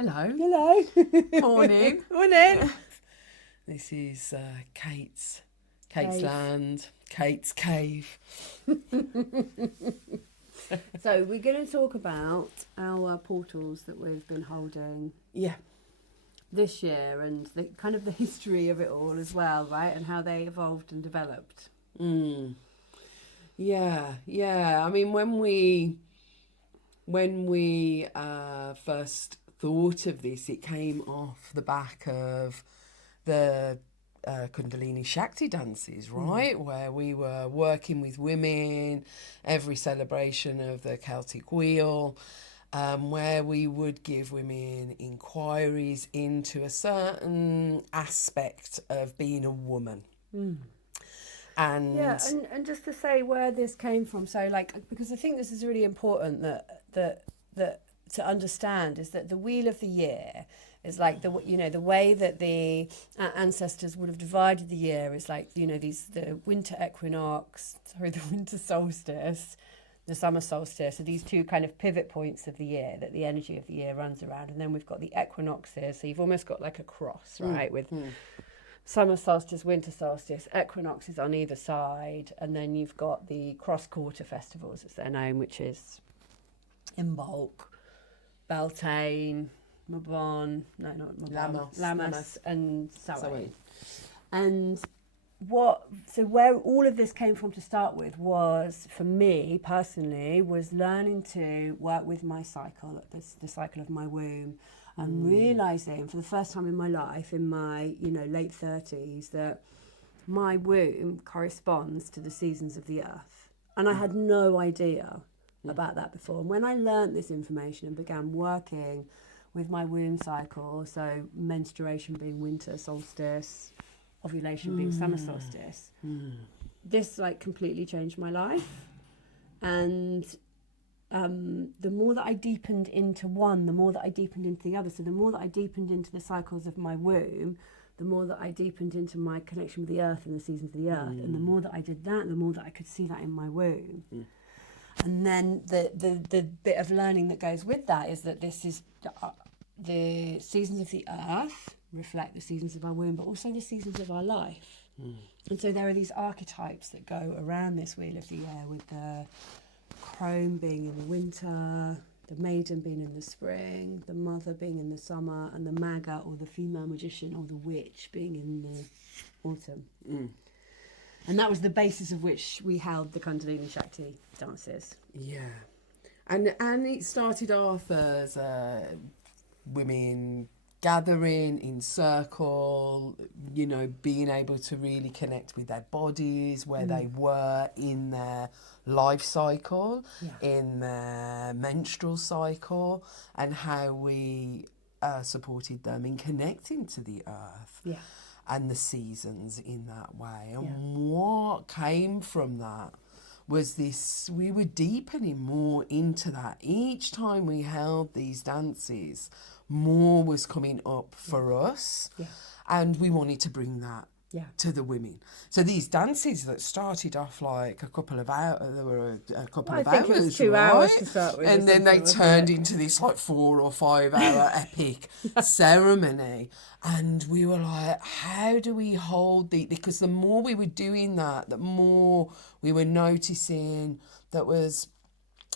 Hello. Hello. Morning. Morning. This is Kate's Cave. Land, Kate's Cave. So we're going to talk about our portals that we've been holding Yeah. this year and the kind of the history of it all as well, right? And how they evolved and developed. Yeah. I mean, when we first thought of this, it came off the back of the Kundalini Shakti dances, right? Where we were working with women, every celebration of the Celtic wheel, where we would give women inquiries into a certain aspect of being a woman. And Yeah, and just to say where this came from, so because I think this is really important that to understand is that the wheel of the year is like the way that the ancestors would have divided the year is like the winter equinox, the winter solstice, the summer solstice. So these two kind of pivot points of the year that the energy of the year runs around, and then we've got the equinoxes. So you've almost got like a cross, right, with summer solstice, winter solstice, equinoxes on either side, and then you've got the cross-quarter festivals, as they're known, which is Imbolc, Beltane, Mabon, no, not Mabon, Lammas, and Samhain. And where all of this came from to start with was, for me personally, was learning to work with my cycle, the cycle of my womb, and realising for the first time in my life, in my late 30s, that my womb corresponds to the seasons of the earth. And I had no idea about that before. And when I learnt this information and began working with my womb cycle, so menstruation being winter solstice, ovulation being summer solstice, this completely changed my life. And the more that I deepened into one, the more that I deepened into the other. So the more that I deepened into the cycles of my womb, the more that I deepened into my connection with the earth and the seasons of the earth. And the more that I did that, the more that I could see that in my womb. And then the bit of learning that goes with that is that this is the seasons of the earth reflect the seasons of our womb, but also the seasons of our life. And so there are these archetypes that go around this wheel of the year, with the crone being in the winter, the maiden being in the spring, the mother being in the summer, and the maga, or the female magician, or the witch, being in the autumn. And that was the basis of which we held the Kundalini Shakti dances. Yeah. And it started off as women gathering in circle, being able to really connect with their bodies, where they were in their life cycle, in their menstrual cycle, and how we supported them in connecting to the earth and the seasons in that way. And what came from that was this: we were deepening more into that. Each time we held these dances, more was coming up for us, and we wanted to bring that to the women. So these dances that started off like a couple of hours, there were a couple of hours, it was 2 hours to start with, and then they turned into this 4 or 5 hour epic ceremony. And we were like, how do we hold because the more we were doing that, the more we were noticing that was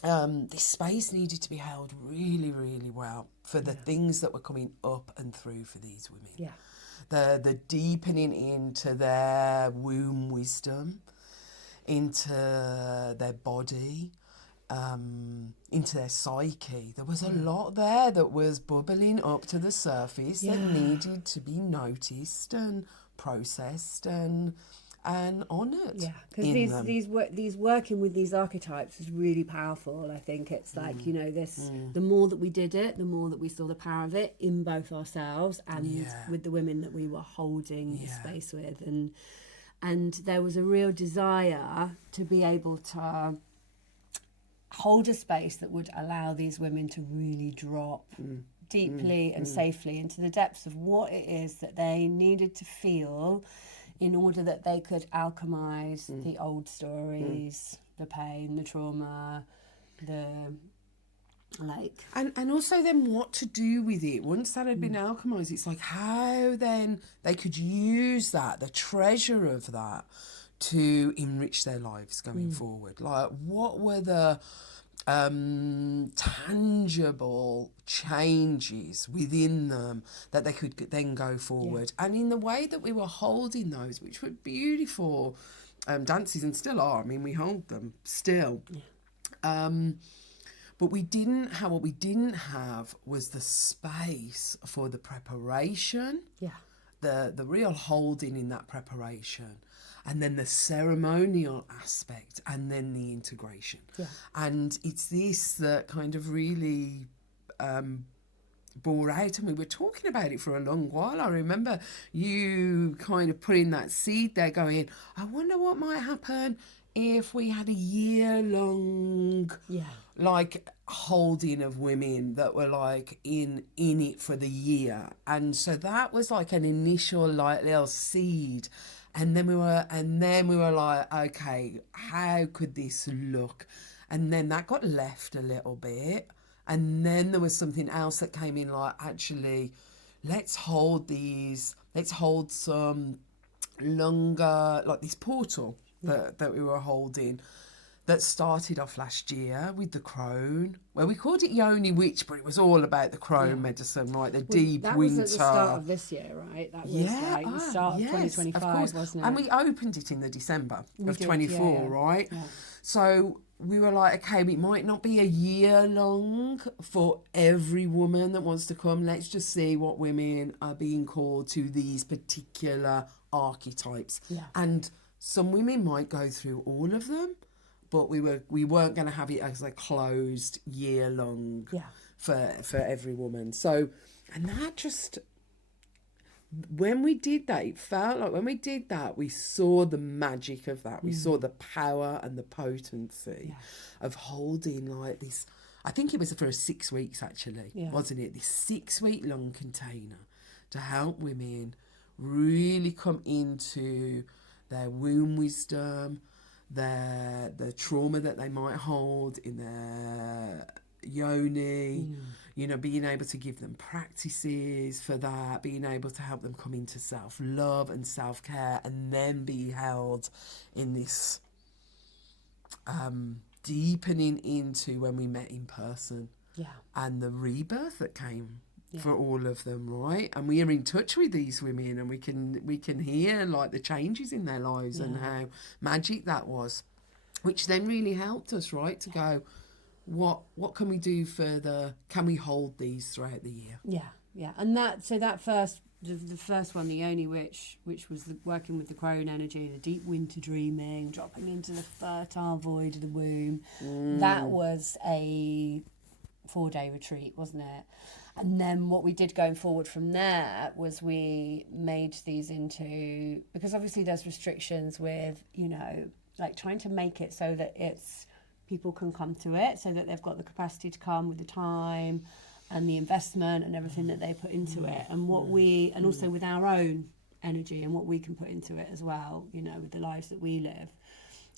this space needed to be held really, really well for the things that were coming up and through for these women. The deepening into their womb wisdom, into their body, into their psyche. There was a lot there that was bubbling up to the surface that needed to be noticed and processed and honoured. Yeah, because these working with these archetypes is really powerful. I think it's the more that we did it, the more that we saw the power of it in both ourselves and with the women that we were holding the space with, and there was a real desire to be able to hold a space that would allow these women to really drop deeply and safely into the depths of what it is that they needed to feel in order that they could alchemize the old stories, the pain, the trauma, the Like, And also then what to do with it once that had been alchemized. It's like how then they could use that, the treasure of that, to enrich their lives going forward. Like what were the tangible changes within them that they could then go forward, and in the way that we were holding those, which were beautiful dances and still are. I mean, we hold them still. But we didn't have, what we didn't have was the space for the preparation, the real holding in that preparation, and then the ceremonial aspect, and then the integration. And it's this that kind of really bore out, and we were talking about it for a long while. I remember you kind of putting that seed there going, I wonder what might happen if we had a year-long like holding of women that were like in it for the year. And so that was like an initial like little seed, and then we were like, okay, how could this look? And then that got left a little bit, and then there was something else that came in, like, actually, let's hold some longer, like this portal that we were holding, that started off last year with the crone. Well, we called it Yoni Witch, but it was all about the crone medicine, right? The deep that winter. was at the start of this year, right? That was like the start of 2025, wasn't it? And we opened it in the December of 24, right? Yeah. So we were like, okay, it might not be a year long for every woman that wants to come. Let's just see what women are being called to these particular archetypes. And some women might go through all of them, but we weren't going to have it as a closed year long for every woman. So, and that just, when we did that, it felt like when we did that, we saw the magic of that. We saw the power and the potency of holding like this. I think it was for 6 weeks actually, wasn't it? This 6 week long container to help women really come into their womb wisdom, the trauma that they might hold in their yoni, you know, being able to give them practices for that, being able to help them come into self-love and self-care, and then be held in this deepening into when we met in person, and the rebirth that came for all of them, right? And we are in touch with these women, and we can hear like the changes in their lives and how magic that was, which then really helped us, right, to go, what can we do further? Can we hold these throughout the year? And the first one, the Yoni Witch, which was working with the crone energy, the deep winter dreaming, dropping into the fertile void of the womb. That was a 4-day retreat, wasn't it? And then what we did going forward from there was we made these into, because obviously there's restrictions with, you know, like trying to make it so that people can come to it, so that they've got the capacity to come with the time and the investment and everything that they put into it, and and also with our own energy and what we can put into it as well, you know, with the lives that we live.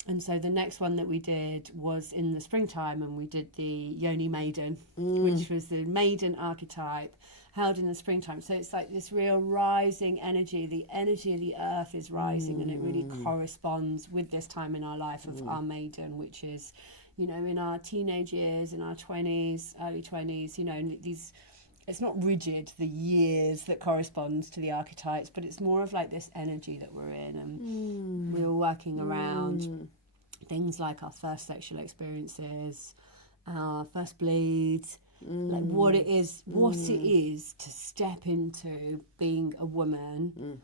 And so the next one that we did was in the springtime, and we did the Yoni Maiden, which was the maiden archetype held in the springtime. So it's like this real rising energy. The energy of the earth is rising, and it really corresponds with this time in our life of our maiden, which is, you know, in our teenage years, in our 20s, early 20s, you know, these, it's not rigid, the years that corresponds to the archetypes, but it's more of like this energy that we're in, and we're working around things like our first sexual experiences, our first bleeds, like what it is to step into being a woman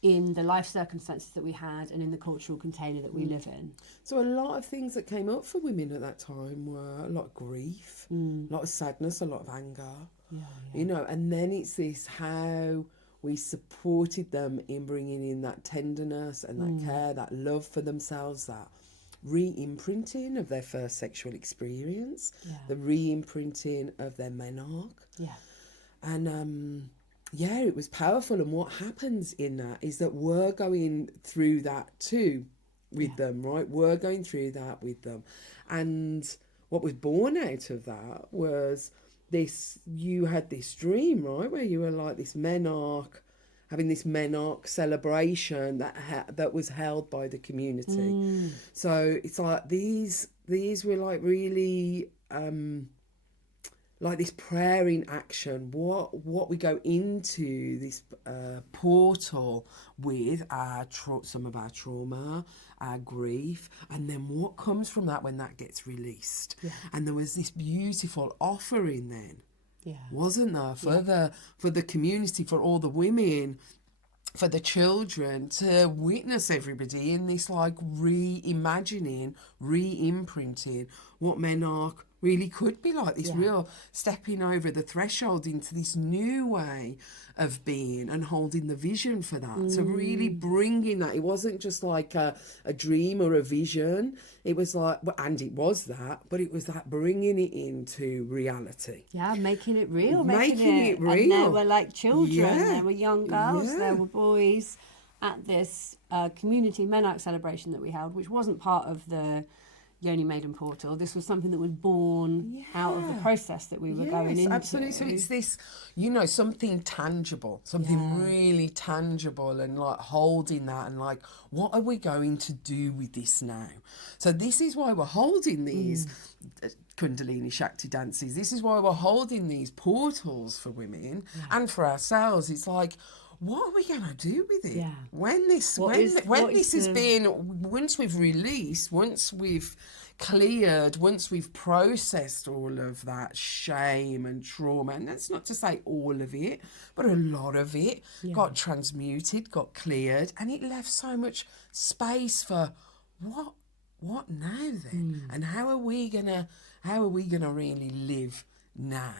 in the life circumstances that we had and in the cultural container that we live in. So a lot of things that came up for women at that time were a lot of grief, a lot of sadness, a lot of anger, you know, and then it's this how we supported them in bringing in that tenderness and that care, that love for themselves, that re-imprinting of their first sexual experience, the re-imprinting of their menarche. And it was powerful. And what happens in that is that we're going through that too with them, right? We're going through that with them. And what was born out of that was this, you had this dream, right, where you were like this menarche, having this menarche celebration that was held by the community. So it's like these were like really like this prayer in action. What we go into this portal with some of our trauma, our grief, and then what comes from that when that gets released. And there was this beautiful offering then, wasn't there, for the community, for all the women, for the children, to witness everybody in this like reimagining, re-imprinting what menarche really could be like, this real stepping over the threshold into this new way of being and holding the vision for that. So really bringing that, it wasn't just like a dream or a vision, it was like, and it was that, but it was that bringing it into reality. Yeah, making it real. Making it real. And there were like children, Yeah. there were young girls, Yeah. there were boys at this community menarche celebration that we held, which wasn't part of the Yoni Maiden portal. This was something that was born out of the process that we were going into. Absolutely. So it's this, something tangible, something really tangible, and like holding that and like, what are we going to do with this now? So this is why we're holding these Kundalini Shakti dances. This is why we're holding these portals for women and for ourselves. It's like, what are we going to do with it? Yeah. When this has been, once we've released, once we've cleared, once we've processed all of that shame and trauma, and that's not to say all of it, but a lot of it got transmuted, got cleared, and it left so much space for what now then? And how are we gonna really live now?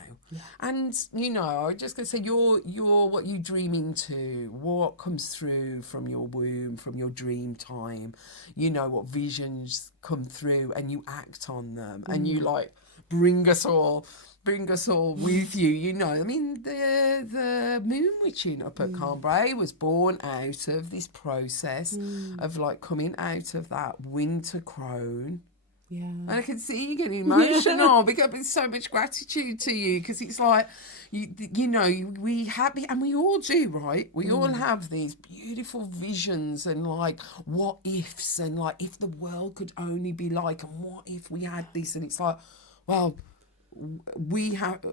And I'm just gonna say, you're what you dream into, what comes through from your womb, from your dream time, what visions come through, and you act on them, and you like bring us all with you. I mean, the moon witching up at Cambrai was born out of this process of like coming out of that winter crone. Yeah. And I can see you getting emotional because there's so much gratitude to you, because it's like, we have, and we all do, right? We all have these beautiful visions and like what ifs, and like if the world could only be like, and what if we had this? And it's like, well,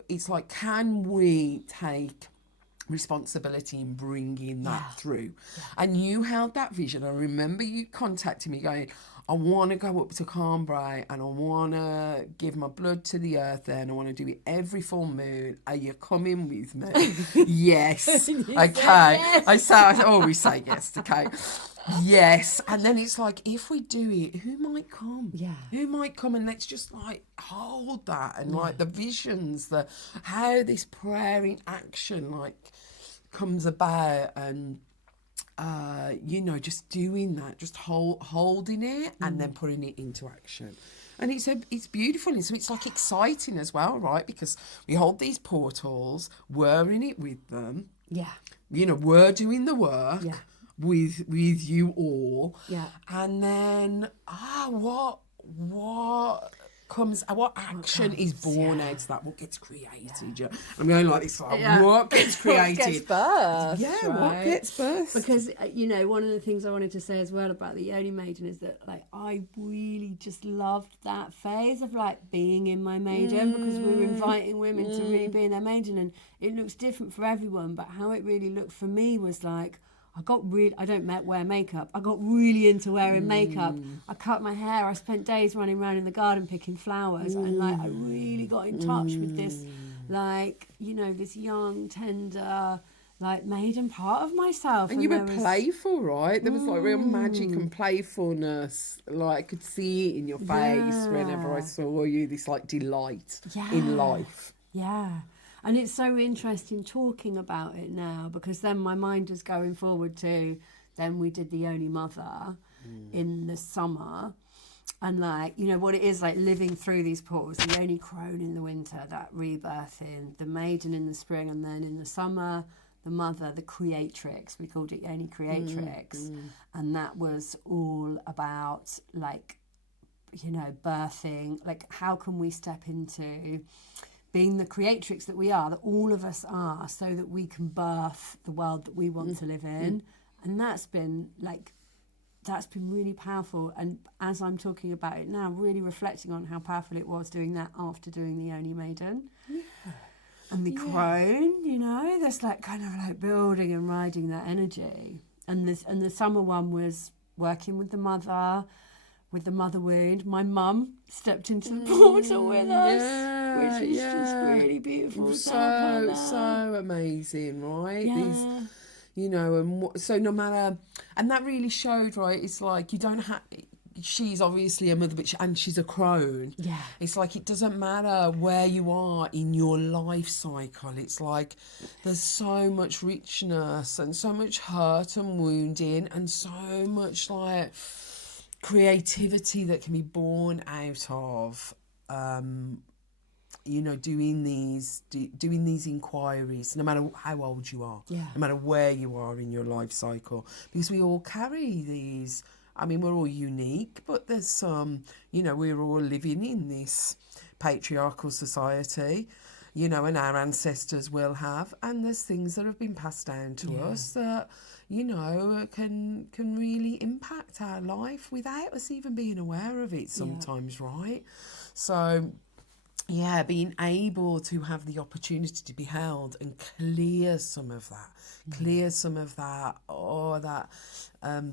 it's like, can we take responsibility in bringing that through? And you held that vision. I remember you contacting me going, I want to go up to Cambrai and I want to give my blood to the earth there, and I want to do it every full moon. Are you coming with me? Yes. Okay. Yes. I always say yes to Kate. Yes. And then it's like, if we do it, who might come? Yeah. Who might come? And let's just like hold that, and like the visions, how this prayer in action like comes about, and just doing that, just holding it and then putting it into action. And it's beautiful, and so it's like exciting as well, right? Because we hold these portals, we're in it with them. Yeah. We're doing the work with you all. Yeah. And then what action is born out of that? What gets created? I'm going like this, like, what gets created? What gets birthed? Yeah, right? what gets birthed? Because, one of the things I wanted to say as well about the Yoni Maiden is that, like, I really just loved that phase of, like, being in my maiden, because we were inviting women to really be in their maiden, and it looks different for everyone, but how it really looked for me was like, I don't wear makeup. I got really into wearing makeup. I cut my hair. I spent days running around in the garden picking flowers. And like, I really got in touch with this, like, this young, tender, like, maiden part of myself. And you were playful, right? There was like real magic and playfulness. Like, I could see it in your face whenever I saw you, this like delight in life. Yeah. And it's so interesting talking about it now, because then my mind is going forward to, then we did the Yoni Mother in the summer. And like, what it is like living through these portals, the Yoni crone in the winter, that rebirthing, the maiden in the spring, and then in the summer, the mother, the creatrix. We called it Yoni Creatrix. And that was all about like you know, birthing, like how can we step into being the creatrix that we are, that all of us are, so that we can birth the world that we want to live in. And that's been really powerful. And as I'm talking about it now, really reflecting on how powerful it was doing that after doing the Only Maiden. And the crone, you know, there's like kind of like building and riding that energy. And the summer one was working with the mother wound. My mum stepped into the portal with us, which was just really beautiful. So amazing, right? These, you know, and so no matter, and that really showed, right? It's like you don't have. She's obviously a mother, and she's a crone. Yeah. It's like it doesn't matter where you are in your life cycle. It's like there's so much richness and so much hurt and wounding and so much like creativity that can be born out of, you know, doing these inquiries, no matter how old you are, no matter where you are in your life cycle, because we all carry these. I mean, we're all unique, but there's some, you know, we're all living in this patriarchal society, you know, and our ancestors will have, and there's things that have been passed down to us that, you know, can really impact our life without us even being aware of it sometimes, right? So, yeah, being able to have the opportunity to be held and clear some of that,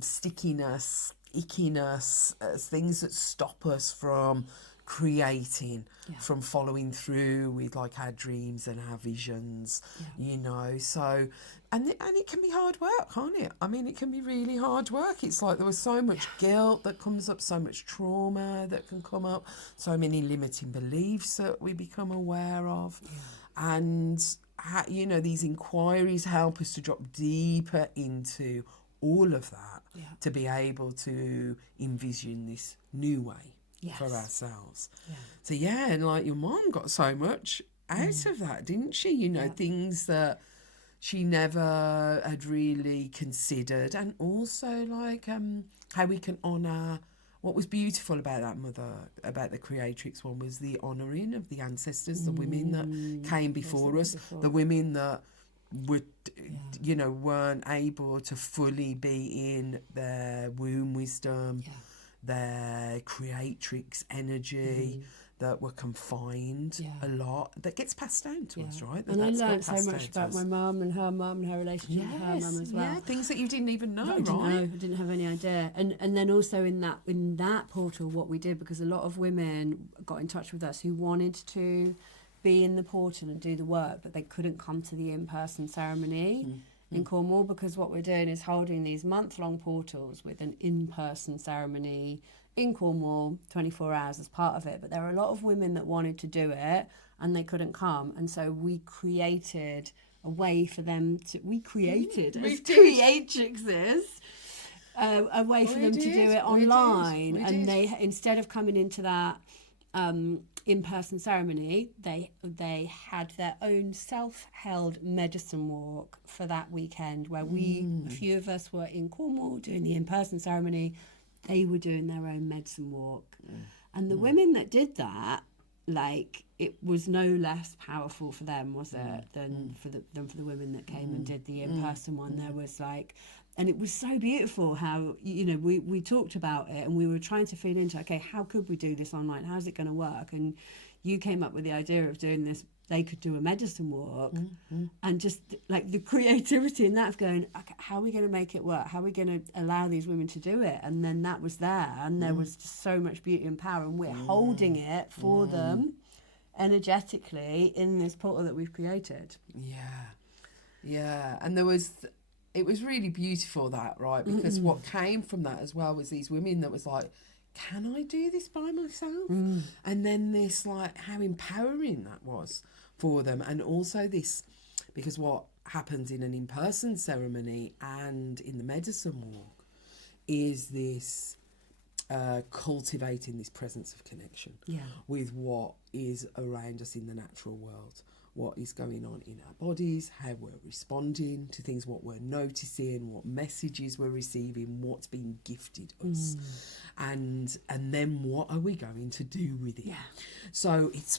stickiness, ickiness, things that stop us from creating, from following through with like our dreams and our visions, you know. So, and it can be hard work, can't it? I mean, it can be really hard work. It's like there was so much guilt that comes up, so much trauma that can come up, so many limiting beliefs that we become aware of, and you know, these inquiries help us to drop deeper into all of that, to be able to envision this new way for ourselves. So and like your mom got so much out of that, didn't she? You know, things that she never had really considered, and also like how we can honour. What was beautiful about that mother, about the creatrix one, was the honouring of the ancestors, the women that came before us, the women that would, you know, weren't able to fully be in their womb wisdom, their creatrix energy, that were confined a lot, that gets passed down to us, right? And I learned so much about my mum and her relationship with her mum as well. Yeah, things that you didn't even know, I didn't have any idea. And then also in that portal, what we did, because a lot of women got in touch with us who wanted to be in the portal and do the work, but they couldn't come to the in-person ceremony in Cornwall, because what we're doing is holding these month-long portals with an in-person ceremony in Cornwall, 24 hours as part of it. But there are a lot of women that wanted to do it and they couldn't come, and so we created a way for them to, as creatrixes, a way for them to do it online. And they, instead of coming into that in-person ceremony, they had their own self-held medicine walk for that weekend, where a few of us were in Cornwall doing the in-person ceremony. They were doing their own medicine walk. And the women that did that, like, it was no less powerful for them, was it, than for the women that came and did the in-person one. There was like, and it was so beautiful how, you know, we talked about it and we were trying to feed into, okay, how could we do this online? How's it going to work? And you came up with the idea of doing this. They could do a medicine walk, and just like the creativity in that of going, okay, how are we going to make it work? How are we going to allow these women to do it? And then that was there, and there was just so much beauty and power, and we're holding it for them energetically in this portal that we've created. Yeah, and it was really beautiful, that, right? Because what came from that as well was these women that was like, can I do this by myself? And then this, like, how empowering that was for them. And also this, because what happens in an in-person ceremony and in the medicine walk is this cultivating this presence of connection with what is around us in the natural world, what is going on in our bodies, how we're responding to things, what we're noticing, what messages we're receiving, what's being gifted us, and then what are we going to do with it? So it's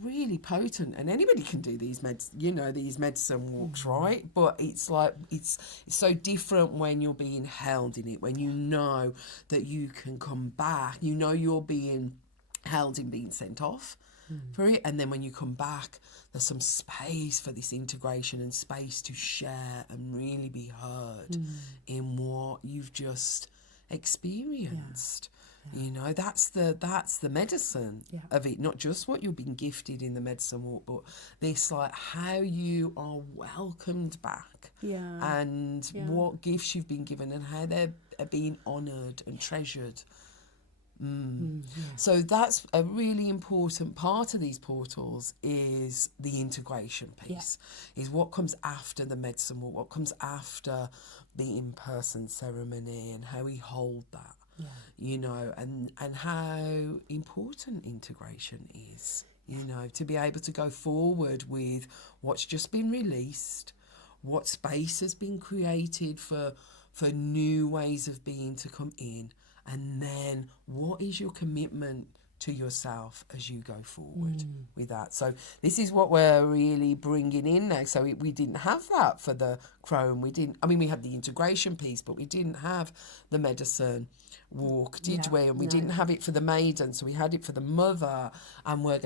really potent, and anybody can do these these medicine walks, right? But it's like it's so different when you're being held in it, when you know that you can come back, you know you're being held in being sent off for it, and then when you come back, there's some space for this integration and space to share and really be heard in what you've just experienced. You know, that's the medicine of it, not just what you've been gifted in the medicine walk, but this like how you are welcomed back, and what gifts you've been given and how they're being honoured and treasured. So that's a really important part of these portals, is the integration piece, is what comes after the medicine walk, what comes after the in-person ceremony, and how we hold that, you know, and how important integration is, you know, to be able to go forward with what's just been released, what space has been created for new ways of being to come in. And then what is your commitment to yourself as you go forward with that? So this is what we're really bringing in now. So we didn't have that for the crone. We had the integration piece, but we didn't have the medicine walk, did we? And we didn't have it for the maiden. So we had it for the mother, and we're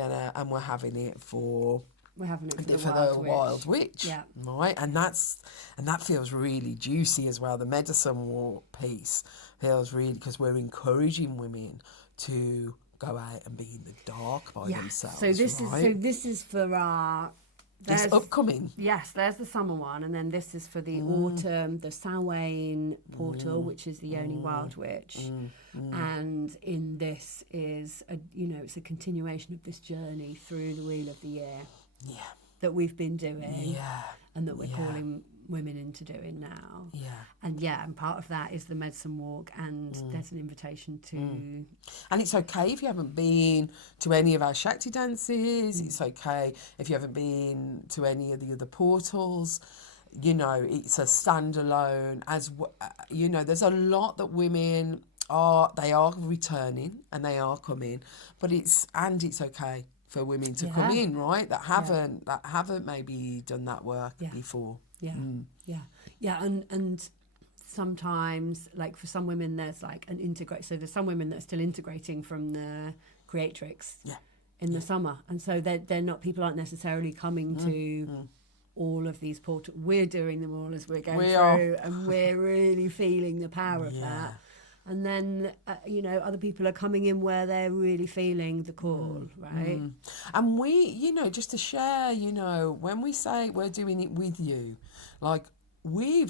having it for... We're having it for the wild witch, right? And that feels really juicy as well. The medicine walk piece feels really, because we're encouraging women to go out and be in the dark by themselves. So this is for our this upcoming. Yes, there's the summer one, and then this is for the autumn, the Samhain portal, which is the Yoni Wild Witch. And in this is it's a continuation of this journey through the Wheel of the Year. That we've been doing, and that we're calling women into doing now. And part of that is the medicine walk, and there's an invitation to... And it's okay if you haven't been to any of our Shakti dances, it's okay if you haven't been to any of the other portals. You know, it's a standalone, there's a lot that women are returning and they are coming, but it's okay for women to come in, right? That haven't maybe done that work before. And sometimes, like for some women, there's like an integrate. So there's some women that are still integrating from the creatrix in the summer, and so they're not. People aren't necessarily coming to all of these portals. We're doing them all as we're going through, and we're really feeling the power of that. And then, other people are coming in where they're really feeling the call, right? And we, just to share, when we say we're doing it with you, like we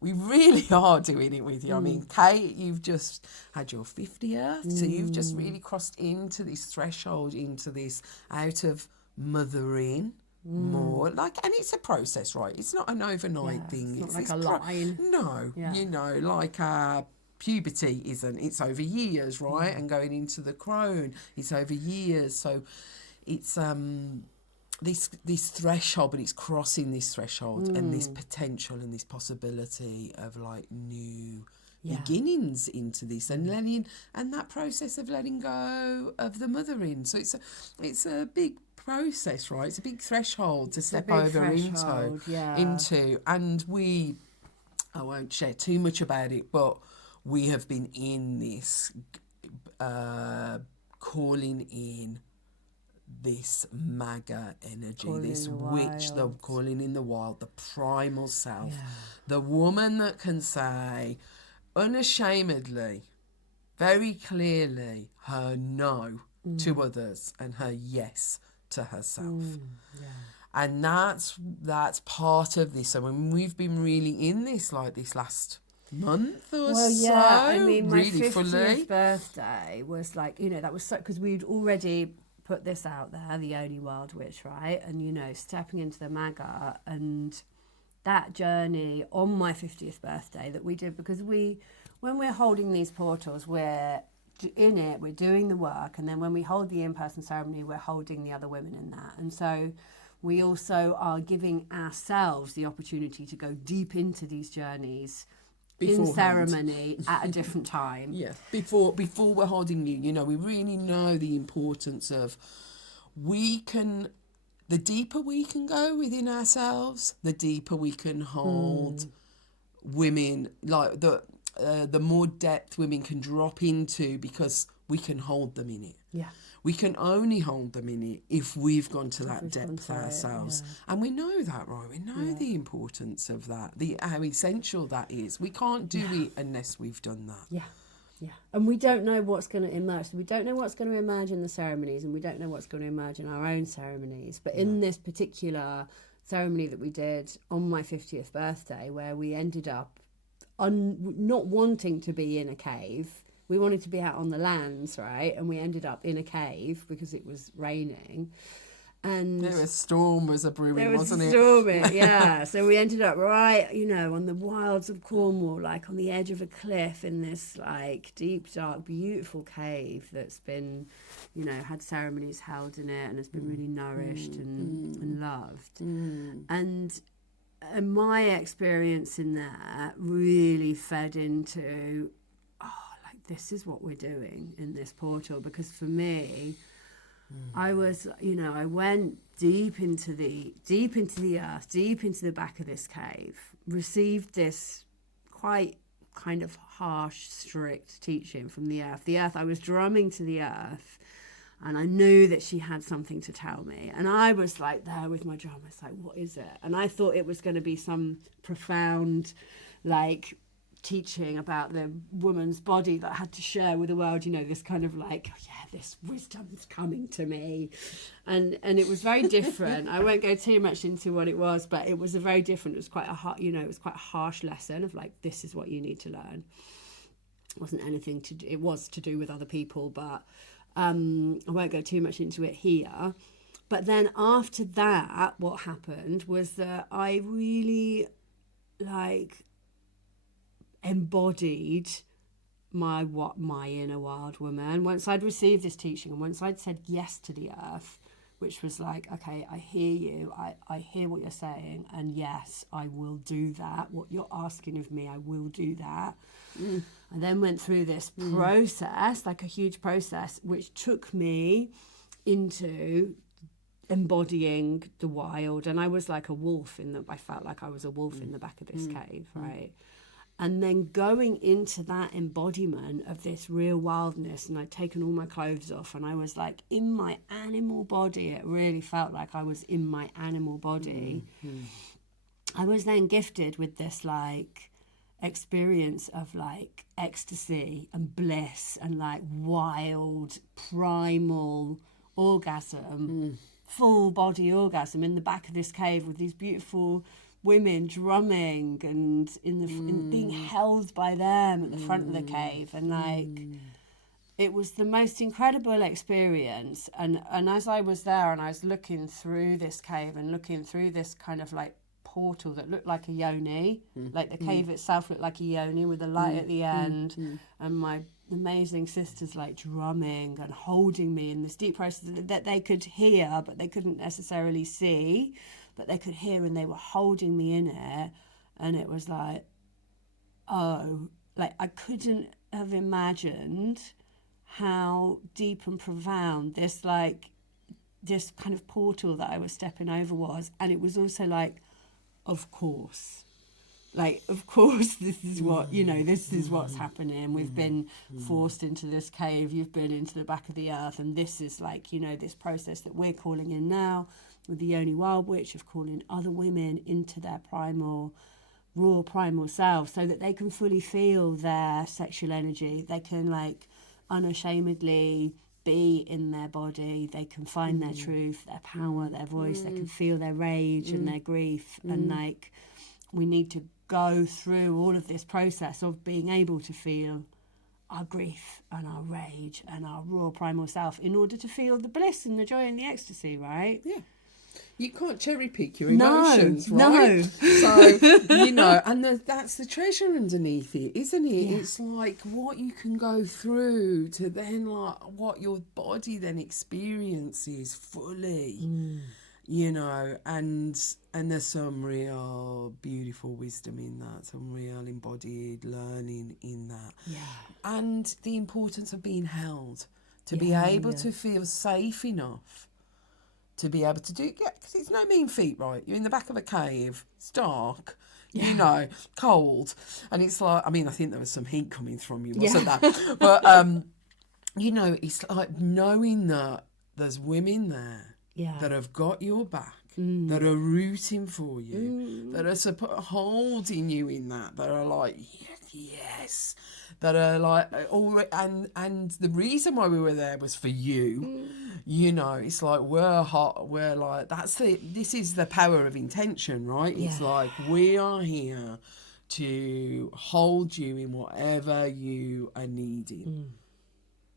really are doing it with you. I mean, Kate, you've just had your 50th, so you've just really crossed into this threshold, into this out of mothering more. Like, and it's a process, right? It's not an overnight thing. It's not like a line. No, like puberty isn't. It's over years, right? And going into the crone, it's over years. So it's this threshold, but it's crossing this threshold and this potential and this possibility of like new beginnings into this, and that process of letting go of the mothering. So it's a big process, right? It's a big threshold to step over into. And I won't share too much about it, but we have been in this calling in this MAGA energy, this witch, the calling in the wild, the primal self, the woman that can say unashamedly, very clearly, her no to others and her yes to herself. And that's part of this. So when we've been really in this, like this last month or so. I mean, my really 50th birthday was like, that was so, because we'd already put this out there, the Only Wild Witch, right? And, stepping into the MAGA, and that journey on my 50th birthday that we did, because when we're holding these portals, we're in it, we're doing the work, and then when we hold the in-person ceremony, we're holding the other women in that. And so we also are giving ourselves the opportunity to go deep into these journeys in ceremony at a different time. Yeah, before we're holding you, you know, we really know the importance of the deeper we can go within ourselves, the deeper we can hold women, like the more depth women can drop into, because we can hold them in it. Yeah. We can only hold them in it if we've gone to that depth ourselves. And we know that, right? We know the importance of that, how essential that is. We can't do it unless we've done that. Yeah. Yeah. And we don't know what's going to emerge. We don't know what's going to emerge in the ceremonies, and we don't know what's going to emerge in our own ceremonies. But in this particular ceremony that we did on my 50th birthday, where we ended up not wanting to be in a cave. We wanted to be out on the lands, right? And we ended up in a cave because it was raining. And a storm was brewing, wasn't it? Storming, yeah. So we ended up right, you know, on the wilds of Cornwall, like on the edge of a cliff in this like deep, dark, beautiful cave that's been, you know, had ceremonies held in it and has been really nourished and loved. And my experience in there really fed into, this is what we're doing in this portal. Because for me, I was, you know, I went deep into the earth, deep into the back of this cave, received this quite kind of harsh, strict teaching from the earth. The earth, I was drumming to the earth, and I knew that she had something to tell me. And I was like there with my drum. It's like, what is it? And I thought it was going to be some profound, like, teaching about the woman's body that I had to share with the world, you know, this kind of like, this wisdom's coming to me. And it was very different. I won't go too much into what it was, but it was it was quite a harsh lesson of like, this is what you need to learn. It wasn't anything it was to do with other people, but I won't go too much into it here. But then after that, what happened was that I really embodied my inner wild woman. Once I'd received this teaching, and once I'd said yes to the earth, which was like, okay, I hear you, I hear what you're saying, and yes, I will do that. What you're asking of me, I will do that. I then went through this process, like a huge process, which took me into embodying the wild. And I was like a wolf I felt like I was a wolf in the back of this cave, right? And then going into that embodiment of this real wildness, and I'd taken all my clothes off, and I was like in my animal body. It really felt like I was in my animal body. I was then gifted with this like experience of like ecstasy and bliss and like wild primal orgasm, full body orgasm in the back of this cave with these beautiful women drumming and in being held by them at the front of the cave. And like it was the most incredible experience. And as I was there and I was looking through this cave and looking through this kind of like portal that looked like a yoni, like the cave itself looked like a yoni with a light at the end, and my amazing sisters like drumming and holding me in this deep process that they could hear but they couldn't necessarily see, but they could hear, and they were holding me in it. And it was like, like I couldn't have imagined how deep and profound this kind of portal that I was stepping over was. And it was also like, of course, this is what, you know, this is what's happening. We've been forced into this cave. You've been into the back of the earth. And this is like, you know, this process that we're calling in now with the Yoni Wild Witch of calling other women into their raw primal self, so that they can fully feel their sexual energy. They can like unashamedly be in their body. They can find their truth, their power, their voice. They can feel their rage and their grief. And like, we need to go through all of this process of being able to feel our grief and our rage and our raw primal self in order to feel the bliss and the joy and the ecstasy, right? Yeah. You can't cherry pick your emotions, right? No. So, you know, and that's the treasure underneath it, isn't it? Yeah. It's like what you can go through to then like what your body then experiences fully. you know, and there's some real beautiful wisdom in that, some real embodied learning in that. Yeah. And the importance of being held, to be Yeah, able yeah. to feel safe enough to be able to do it. Because it's no mean feat, right? You're in the back of a cave, it's dark, you know, cold, and it's like, I mean, I think there was some heat coming from you, wasn't Yeah. that? But, you know, it's like knowing that there's women there Yeah. that have got your back, that are rooting for you, that are holding you in that are like, yes, that are like, and the reason why we were there was for you. You know, it's like we're hot, we're like, this is the power of intention, right? It's Yeah. like we are here to hold you in whatever you are needing.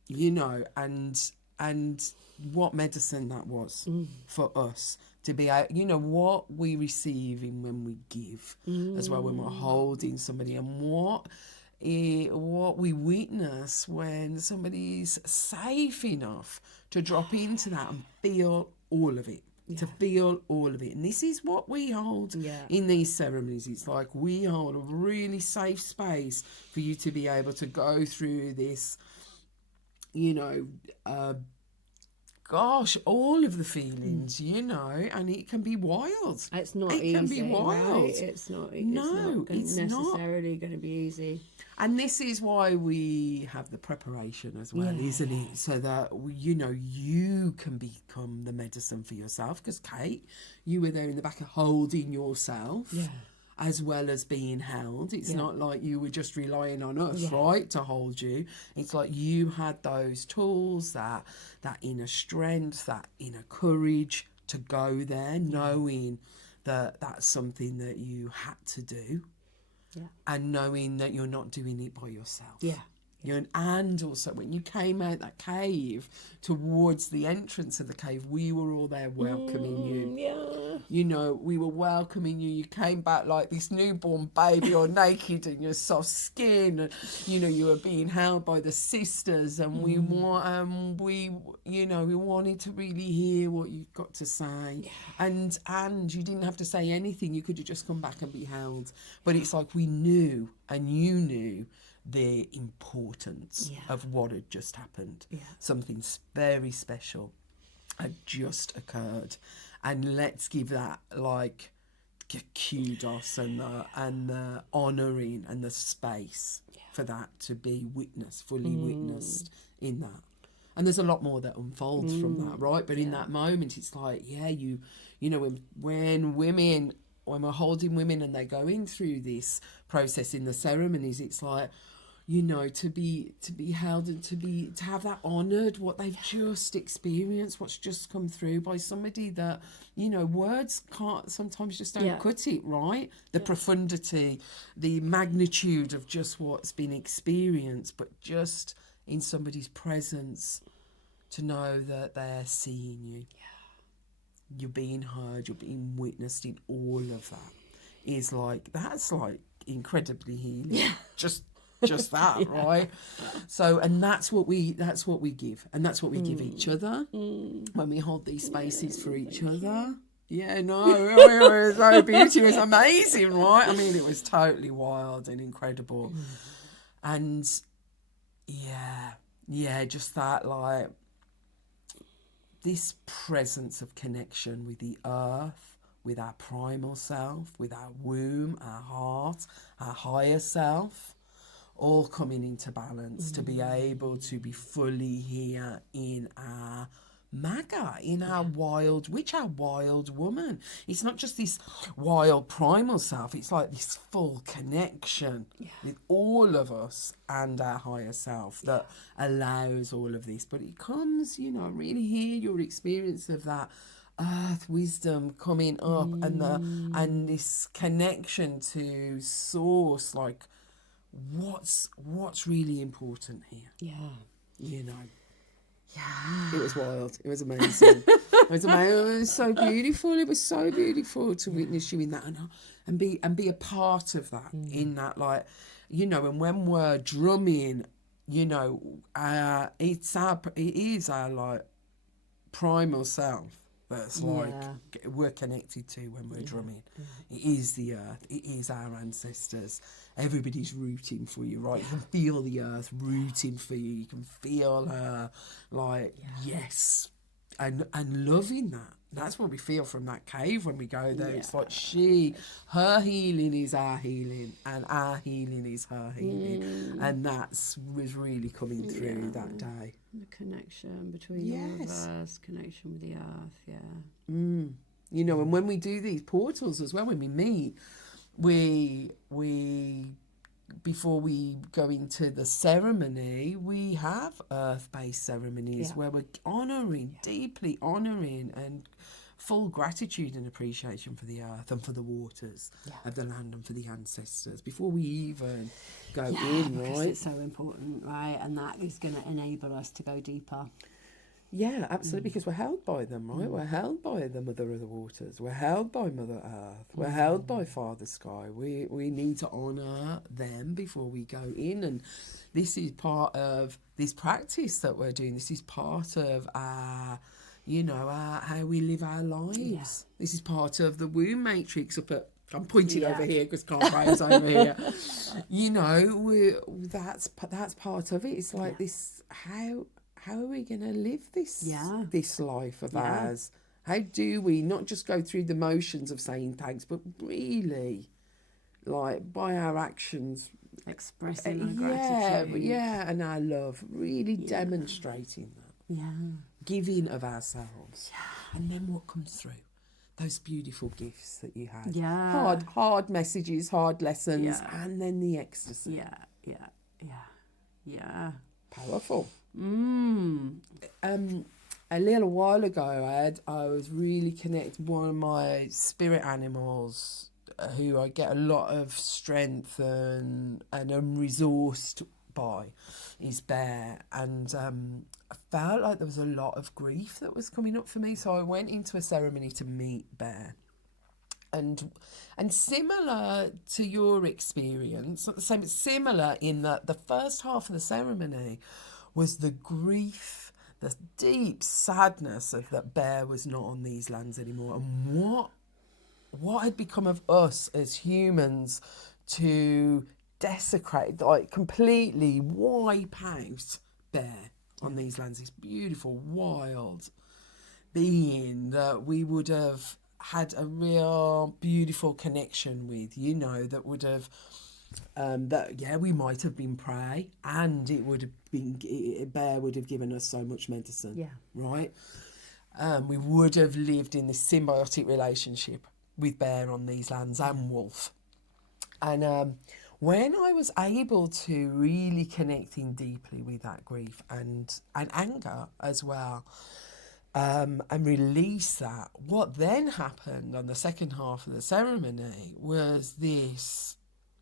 You know, and what medicine that was for us to be out, you know, what we receive in when we give as well, when we're holding somebody, and what we witness when somebody's safe enough to drop into that and feel all of it. To feel all of it. And this is what we hold in these ceremonies. It's like we hold a really safe space for you to be able to go through this, you know, gosh, all of the feelings, you know, and it can be wild. It's not easy. It can be wild. Right? It's not It's necessarily going to be easy. And this is why we have the preparation as well, isn't it? So that, you know, you can become the medicine for yourself. Because, Kate, you were there in the back holding yourself. Yeah. As well as being held. It's not like you were just relying on us, right, to hold you. It's like you had those tools, that inner strength, that inner courage to go there, knowing that that's something that you had to do, and knowing that you're not doing it by yourself. Yeah. And also when you came out that cave towards the entrance of the cave, we were all there welcoming you. Yeah. You know, we were welcoming you. You came back like this newborn baby, all naked in your soft skin, and you know you were being held by the sisters, and we you know, we wanted to really hear what you got to say, and you didn't have to say anything. You could have just come back and be held. But it's like we knew, and you knew, the importance of what had just happened. Something very special had just occurred, and let's give that like kudos and the honouring and the space for that to be fully witnessed in that. And there's a lot more that unfolds from that, right? But in that moment, it's like, you know, when we're holding women and they're going through this process in the ceremonies, it's like, you know, to be held and to have that honoured, what they've just experienced, what's just come through by somebody that, you know, words can't sometimes just don't cut it, right? The profundity, the magnitude of just what's been experienced, but just in somebody's presence to know that they're seeing you. You're being heard, you're being witnessed in all of that. Is like, that's like incredibly healing. Just that, right? So, and that's what we give, and that's what we give each other when we hold these spaces for each other. Yeah, no, it was so beautiful. It was amazing, right? I mean, it was totally wild and incredible, and just that, like, this presence of connection with the earth, with our primal self, with our womb, our heart, our higher self, all coming into balance to be able to be fully here in our Maga, in our wild witch, our wild woman. It's not just this wild primal self, it's like this full connection with all of us and our higher self that allows all of this. But it comes, you know, really hear your experience of that earth wisdom coming up, and this connection to source, like, what's really important here. You know. It was wild. It was amazing. It was so beautiful. It was so beautiful to witness you in that, and be a part of that, in that, like, you know, and when we're drumming, you know, it is our like primal self that's like we're connected to when we're drumming. It is the earth. It is our ancestors. Everybody's rooting for you, right? You can feel the earth rooting for you. You can feel her, like, yes, and loving that. That's what we feel from that cave when we go there. It's like her healing is our healing, and our healing is her healing, and was really coming through that day. The connection between all of us, connection with the earth, You know, and when we do these portals as well, when we meet, we before we go into the ceremony, we have earth-based ceremonies where we're deeply honouring and full gratitude and appreciation for the earth and for the waters of the land and for the ancestors before we even go in, because right? It's so important, right? And that is going to enable us to go deeper. Yeah, absolutely, because we're held by them, right? We're held by the Mother of the Waters. We're held by Mother Earth. We're held by Father Sky. We need to honour them before we go in. And this is part of this practice that we're doing. This is part of our, how we live our lives. Yeah. This is part of the womb matrix I'm pointing over here because Carbrain's over here. That's part of it. It's like this, how are we going to live this life of ours? How do we not just go through the motions of saying thanks, but really, like, by our actions, expressing our gratitude. And our love, really demonstrating that. Giving of ourselves. And then what comes through? Those beautiful gifts that you had. Hard messages, hard lessons, and then the ecstasy. Powerful. A little while ago, I was really connected. One of my spirit animals, who I get a lot of strength and am resourced by, is Bear. And I felt like there was a lot of grief that was coming up for me, so I went into a ceremony to meet Bear. And similar to your experience, not the same, but similar in that the first half of the ceremony was the grief, the deep sadness of that Bear was not on these lands anymore, and what had become of us as humans to desecrate, like completely wipe out Bear on these lands, this beautiful wild being that we would have had a real beautiful connection with, that would have we might have been prey, and Bear would have given us so much medicine, right? We would have lived in this symbiotic relationship with Bear on these lands and Wolf. And when I was able to really connect in deeply with that grief and anger as well, and release that, what then happened on the second half of the ceremony was this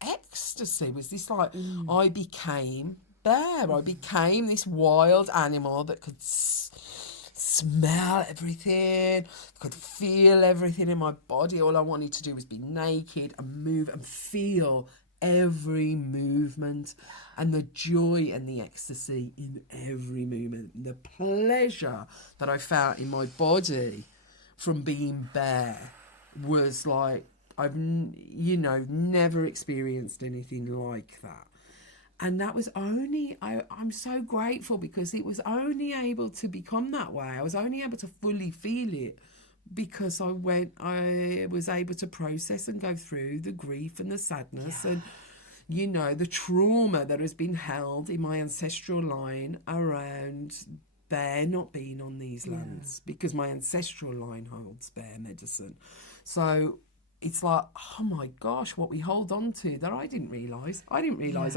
ecstasy, was this like, I became Bear. I became this wild animal that could smell everything, could feel everything in my body. All I wanted to do was be naked and move and feel every movement, and the joy and the ecstasy in every movement, the pleasure that I felt in my body from being Bear was like, I've never experienced anything like that. And that was only, I'm so grateful, because it was only able to become that way. I was only able to fully feel it because I was able to process and go through the grief and the sadness and, the trauma that has been held in my ancestral line around Bear not being on these lands, because my ancestral line holds Bear medicine. So it's like, oh my gosh, what we hold on to that I didn't realise. I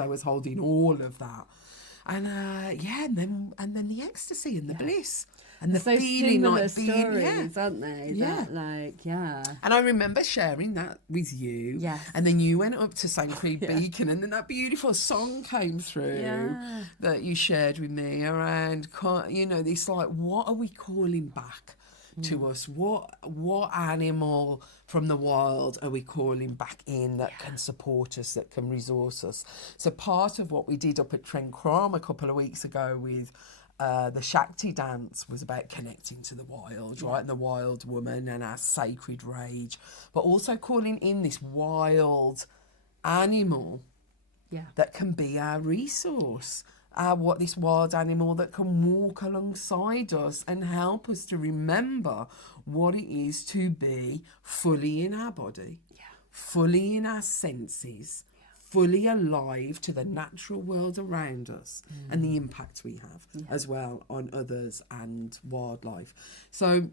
was holding all of that. And and then the ecstasy and the bliss and the feeling like being, stories, aren't they? And I remember sharing that with you. And then you went up to St. Creed Beacon, and then that beautiful song came through that you shared with me around, this like, what are we calling back to us? What animal from the wild are we calling back in that can support us, that can resource us? So part of what we did up at Trencrom a couple of weeks ago with The Shakti dance was about connecting to the wild, right? And the wild woman and our sacred rage, but also calling in this wild animal that can be our resource. This wild animal that can walk alongside us and help us to remember what it is to be fully in our body, fully in our senses, fully alive to the natural world around us and the impact we have as well on others and wildlife. So,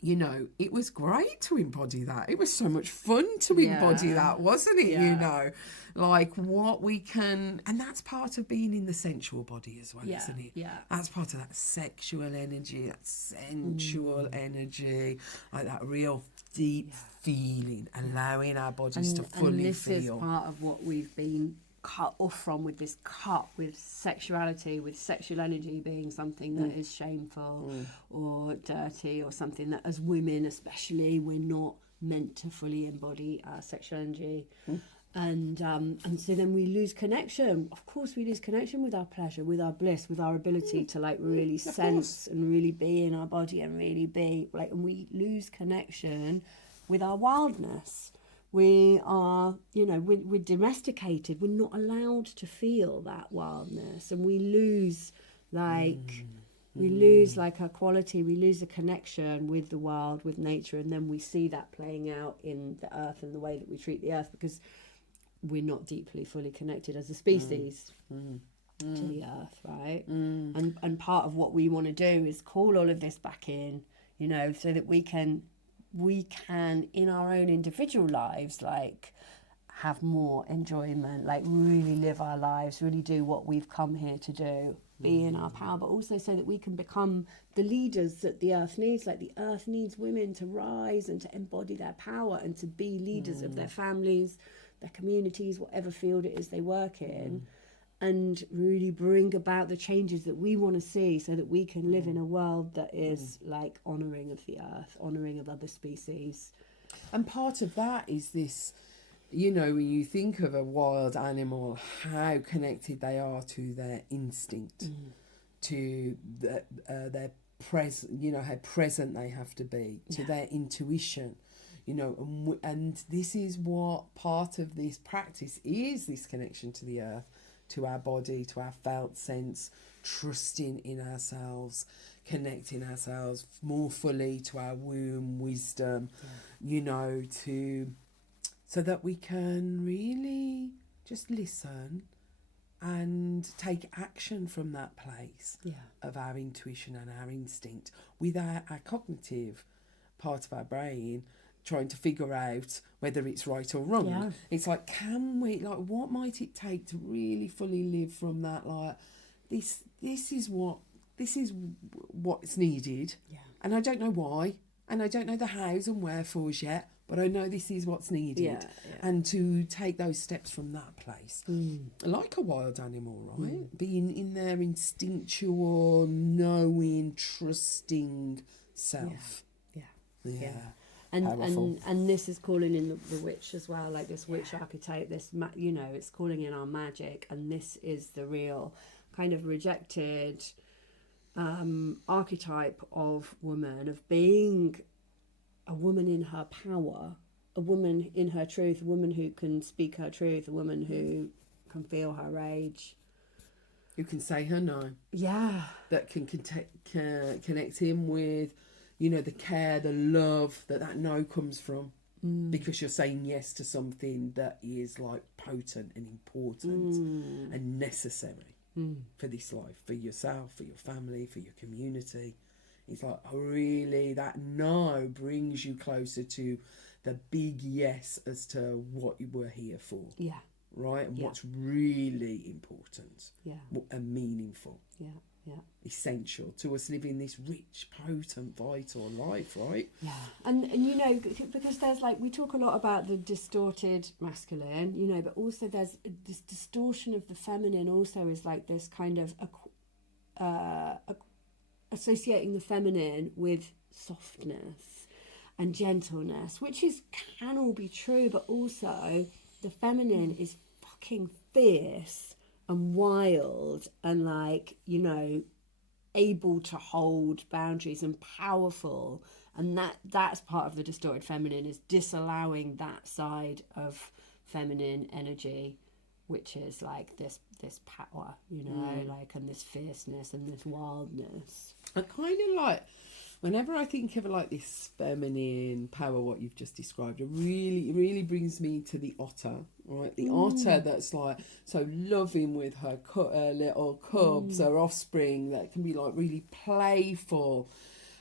you know, it was great to embody that. It was so much fun to embody that, wasn't it? You know, like what we can, and that's part of being in the sensual body as well, isn't it? Yeah. That's part of that sexual energy, that sensual energy, like that real deep feeling, allowing our bodies to fully and this feel. is part of what we've been cut off from, with this cut with sexuality, with sexual energy being something that is shameful or dirty, or something that as women especially we're not meant to fully embody our sexual energy. And so then we lose connection. Of course we lose connection with our pleasure, with our bliss, with our ability to like really sense and really be in our body and really be like, and we lose connection with our wildness. We are, you know, we're domesticated. We're not allowed to feel that wildness, and we lose like our quality. We lose a connection with the wild, with nature, and then we see that playing out in the earth and the way that we treat the earth, because we're not deeply fully connected as a species to the earth, right? And part of what we want to do is call all of this back in, you know, so that we can in our own individual lives like have more enjoyment, like really live our lives, really do what we've come here to do, be in our power, but also so that we can become the leaders that the earth needs. Like the earth needs women to rise and to embody their power and to be leaders of their families, their communities, whatever field it is they work in, and really bring about the changes that we want to see, so that we can live in a world that is like honouring of the earth, honouring of other species. And part of that is this, you know, when you think of a wild animal, how connected they are to their instinct, to their present, you know, how present they have to be, to their intuition, you know, and this is what part of this practice is, this connection to the earth, to our body, to our felt sense, trusting in ourselves, connecting ourselves more fully to our womb wisdom, you know, so that we can really just listen and take action from that place of our intuition and our instinct, without our cognitive part of our brain trying to figure out whether it's right or wrong. It's like, can we, like, what might it take to really fully live from that, like, this is what's needed, and I don't know why, and I don't know the hows and wherefores yet, but I know this is what's needed, and to take those steps from that place, like a wild animal, right? Being in their instinctual, knowing, trusting self. And this is calling in the witch as well, like this witch archetype, this you know, it's calling in our magic, and this is the real kind of rejected archetype of woman, of being a woman in her power, a woman in her truth, a woman who can speak her truth, a woman who can feel her rage, who can say her no, that can connect him with, you know, the care, the love that no comes from, because you're saying yes to something that is like potent and important and necessary for this life, for yourself, for your family, for your community. It's like, really, that no brings you closer to the big yes as to what you were here for. Right? And what's really important and meaningful. Essential to us living this rich, potent, vital life, right? And you know, because there's like, we talk a lot about the distorted masculine, you know, but also there's this distortion of the feminine also, is like this kind of associating the feminine with softness and gentleness, which can all be true, but also the feminine is fucking fierce and wild and, like, you know, able to hold boundaries and powerful. And that's part of the distorted feminine, is disallowing that side of feminine energy, which is like this power, you know, like, and this fierceness and this wildness. I kind of like, whenever I think of like this feminine power, what you've just described, it really brings me to the otter, right? The otter that's like so loving with her little cubs, her offspring, that can be like really playful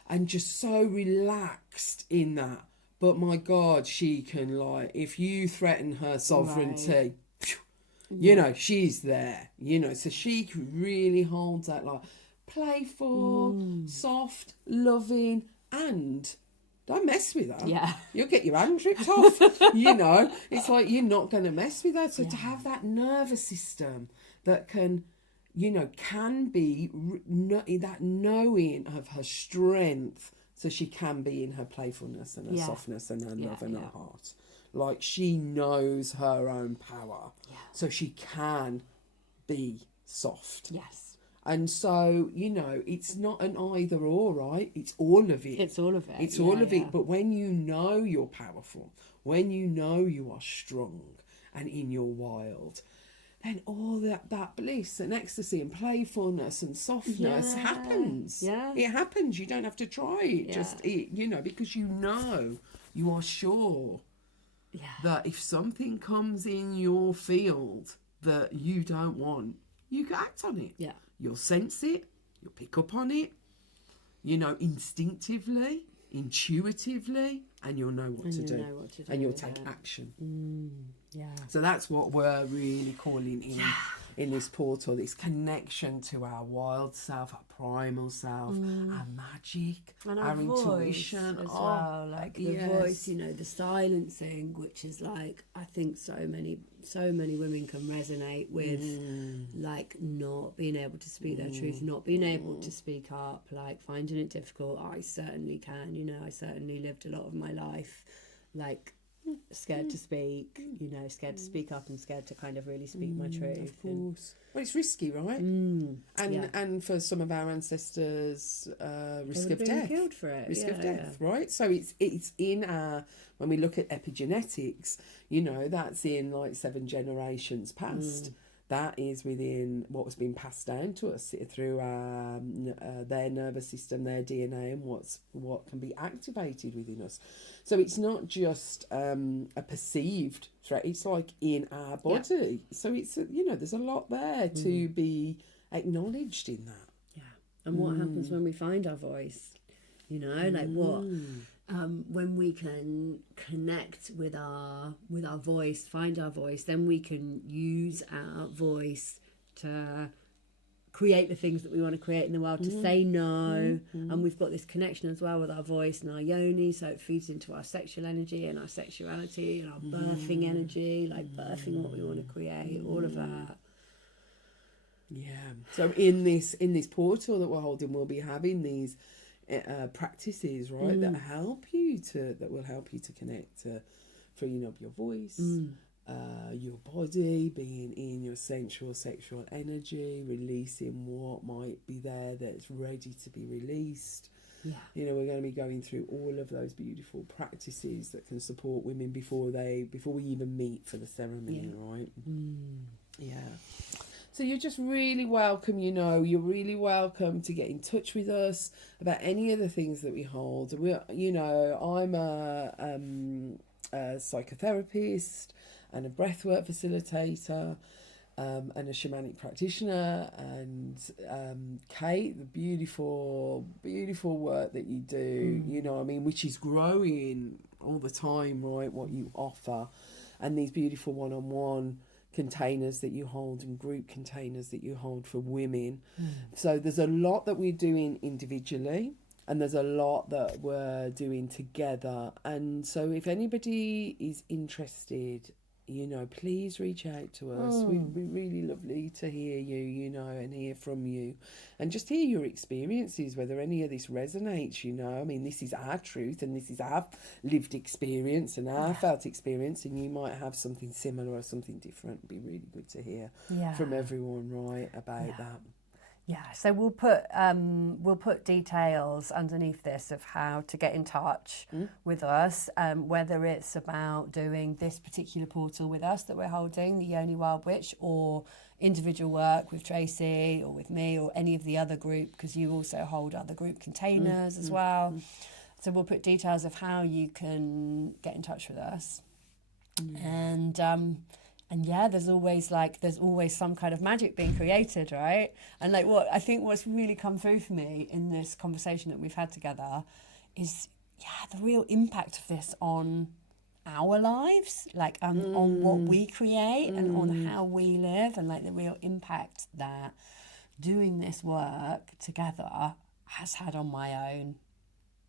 and just so relaxed in that. But my God, she can, like, if you threaten her sovereignty, you know, she's there, you know, so she really holds that like playful, soft, loving, and don't mess with her. Yeah. You'll get your hand ripped off. You know, it's like you're not going to mess with her. So to have that nervous system that can, you know, can be that knowing of her strength, so she can be in her playfulness and her softness and her love and her heart. Like, she knows her own power. Yeah. So she can be soft. Yes. And so, you know, it's not an either or, right? It's all of it. It's all of it. It's all of it. But when you know you're powerful, when you know you are strong and in your wild, then all that bliss and ecstasy and playfulness and softness happens. Yeah. It happens. You don't have to try it. You know, because you know, you are sure that if something comes in your field that you don't want, you can act on it. Yeah. You'll sense it, you'll pick up on it, you know, instinctively, intuitively, and you'll know what to do. And you'll take action. Yeah. So that's what we're really calling in this portal, this connection to our wild self, our primal self, our magic, and our intuition as well, like the voice, you know, the silencing, which is like, I think so many women can resonate with, like, not being able to speak their truth, not being able to speak up, like finding it difficult. I certainly can, you know, I certainly lived a lot of my life like scared to speak, you know, scared to speak up and scared to kind of really speak my truth. Of course. Well, it's risky, right? And for some of our ancestors, risk of death. Killed for it. Risk of death, right? So it's in our, when we look at epigenetics, you know, that's in like 7 generations past. That is within what has been passed down to us through their nervous system, their DNA, and what can be activated within us. So it's not just a perceived threat; it's like in our body. Yeah. So it's, you know, there's a lot there to be acknowledged in that. Yeah, and what happens when we find our voice? You know, like what. When we can connect with our voice, find our voice, then we can use our voice to create the things that we want to create in the world, to say no. And we've got this connection as well with our voice and our yoni, so it feeds into our sexual energy and our sexuality and our birthing energy, like birthing what we want to create, all of that. Yeah. So in this portal that we're holding, we'll be having these practices, right, that will help you to connect to freeing up your voice, your body, being in your sensual sexual energy, releasing what might be there that's ready to be released. You know, we're going to be going through all of those beautiful practices that can support women before we even meet for the ceremony, right? So you're just really welcome, you know, you're really welcome to get in touch with us about any of the things that we hold. You know, I'm a psychotherapist and a breathwork facilitator and a shamanic practitioner, and Kate, the beautiful work that you do, you know, I mean, which is growing all the time, right, what you offer, and these beautiful one-on-one containers that you hold and group containers that you hold for women. So there's a lot that we're doing individually, and there's a lot that we're doing together. And so if anybody is interested, you know, please reach out to us. We'd be really lovely to hear you, you know, and hear from you, and just hear your experiences, whether any of this resonates, you know. I mean, this is our truth and this is our lived experience and our felt experience, and you might have something similar or something different. It'd be really good to hear from everyone, right, about that. Yeah, so we'll put details underneath this of how to get in touch with us, whether it's about doing this particular portal with us that we're holding, the Only Wild Witch, or individual work with Tracey or with me or any of the other group, because you also hold other group containers as well. So we'll put details of how you can get in touch with us. And yeah, there's always some kind of magic being created, right? And like what's really come through for me in this conversation that we've had together is the real impact of this on our lives, like on what we create and on how we live, and like the real impact that doing this work together has had on my own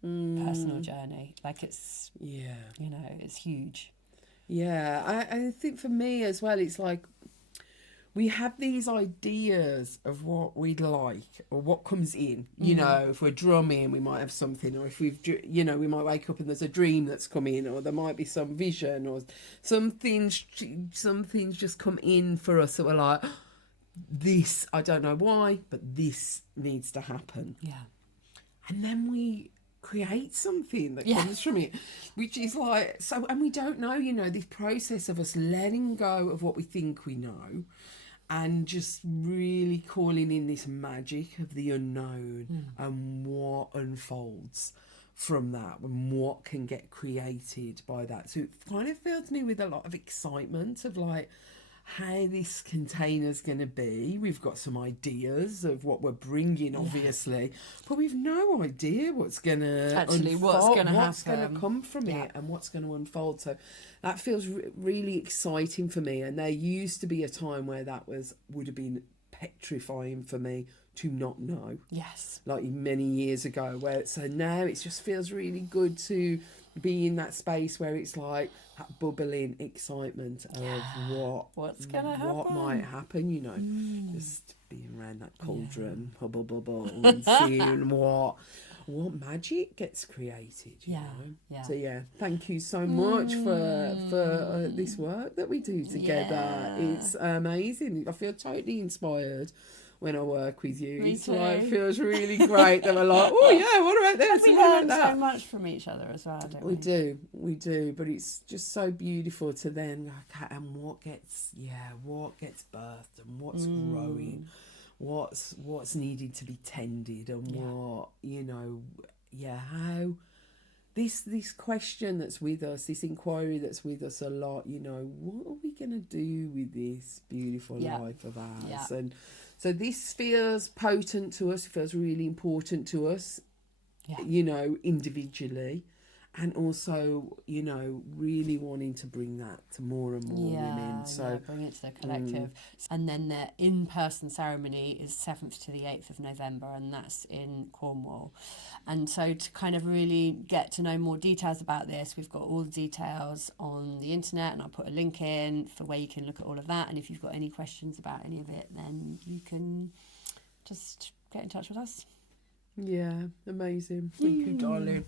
personal journey. Like it's it's huge. Yeah, I think for me as well, it's like we have these ideas of what we'd like or what comes in. You know, if we're drumming, we might have something, or if we might wake up and there's a dream that's come in, or there might be some vision, or some things just come in for us that we're like, this, I don't know why, but this needs to happen. Yeah. And then we create something that comes from it, which is like, so, and we don't know, this process of us letting go of what we think we know and just really calling in this magic of the unknown and what unfolds from that and what can get created by that. So it kind of fills me with a lot of excitement of like how this container's going to be. We've got some ideas of what we're bringing, obviously, but we've no idea what's going to actually what's going to come from it and what's going to unfold. So that feels really exciting for me. And there used to be a time where that would have been petrifying for me to not know. Yes. Like many years ago, so now it just feels really good to be in that space where it's like that bubbling excitement of what's gonna happen, what might happen, just being around that cauldron, hubble bubble, and seeing what magic gets created, you know. So thank you so much for this work that we do together. It's amazing. I feel totally inspired when I work with you. It feels really great that we're like, oh yeah, what about this? We learn so much from each other as well, don't we? We do, but it's just so beautiful to then and what gets birthed and what's growing, what's needed to be tended, and what how this question that's with us, this inquiry that's with us a lot, what are we gonna do with this beautiful life of ours? And so this feels potent to us, it feels really important to us, individually, and also, really wanting to bring that to more and more women. So bring it to the collective. And then the in-person ceremony is 7th to the 8th of November, and that's in Cornwall. And so to kind of really get to know more details about this, we've got all the details on the internet, and I'll put a link in for where you can look at all of that. And if you've got any questions about any of it, then you can just get in touch with us. Yeah, amazing. Thank you, darling.